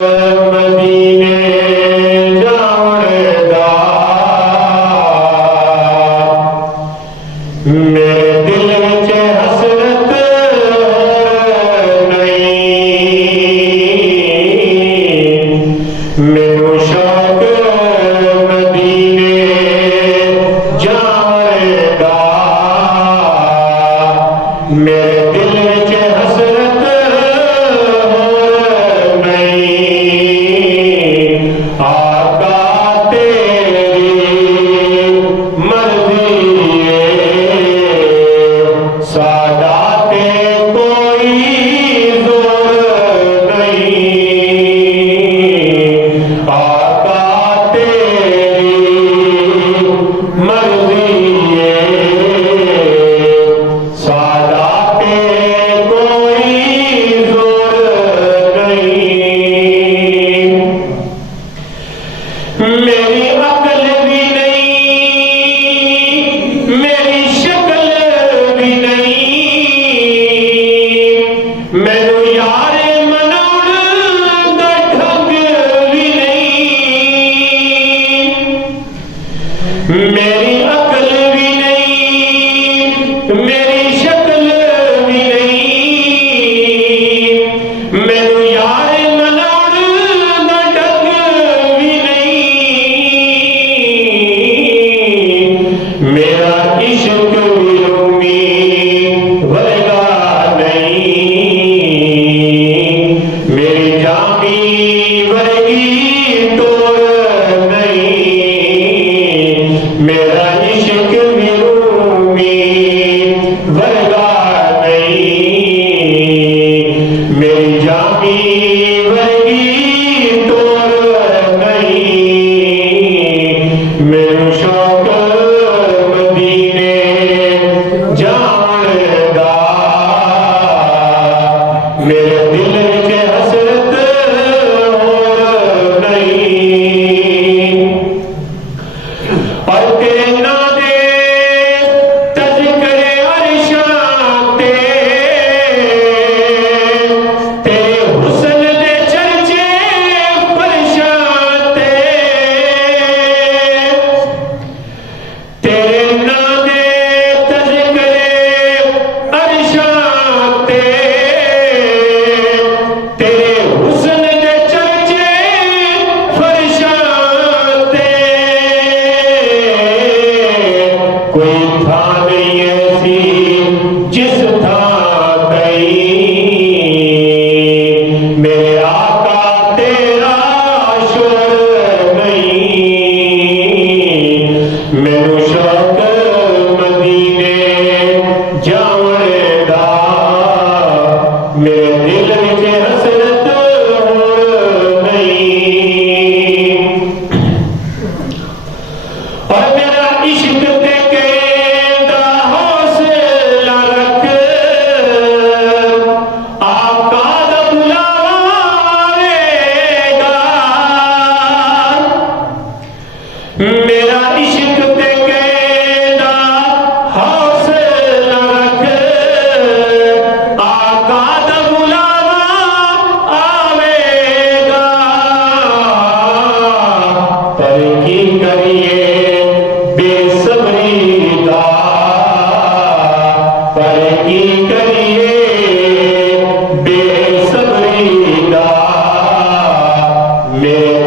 मदीने जावड़दा मेरे दिल विच हसरत नहीं मैनू शौक मदीने जावड़दा मेरे दिल विच हसरत मेरी अकल भी नहीं मेरी शक्ल भी नहीं मैनू यार मनाउण दा ढंग भी नहीं मेरी अकल भी नहीं मेरी शक्ल भी नहीं मैनू यार मेरा इश्क विलोमी वर्गा नहीं मेरी जामी वर्गी तोर नहीं मेरा इश्क विलोमी वर्गा नहीं मेरी जामी वर्गी तोर नहीं मेरे शौक मेरे दिल विच हसरत होर नहीं और तेरे नां दे तज़किरे अरशां ते तेरे हुस्न दे चर्चे फरशां ते तेरे नां दे तज़किरे अरशां ते कोई था नहीं ऐसी जिस था कहीं मेरे आका तेरा शोर नहीं मैनू शौक मदीने जावड़दा मेरे दिल विच हसरत नहीं और मेरा इश्क मेरा इश्क ते कहदा हौसला रख आका दा बुलावा आवेगा पर की करिए बेसब्री दा पर की करिए बेसब्री दा मेरे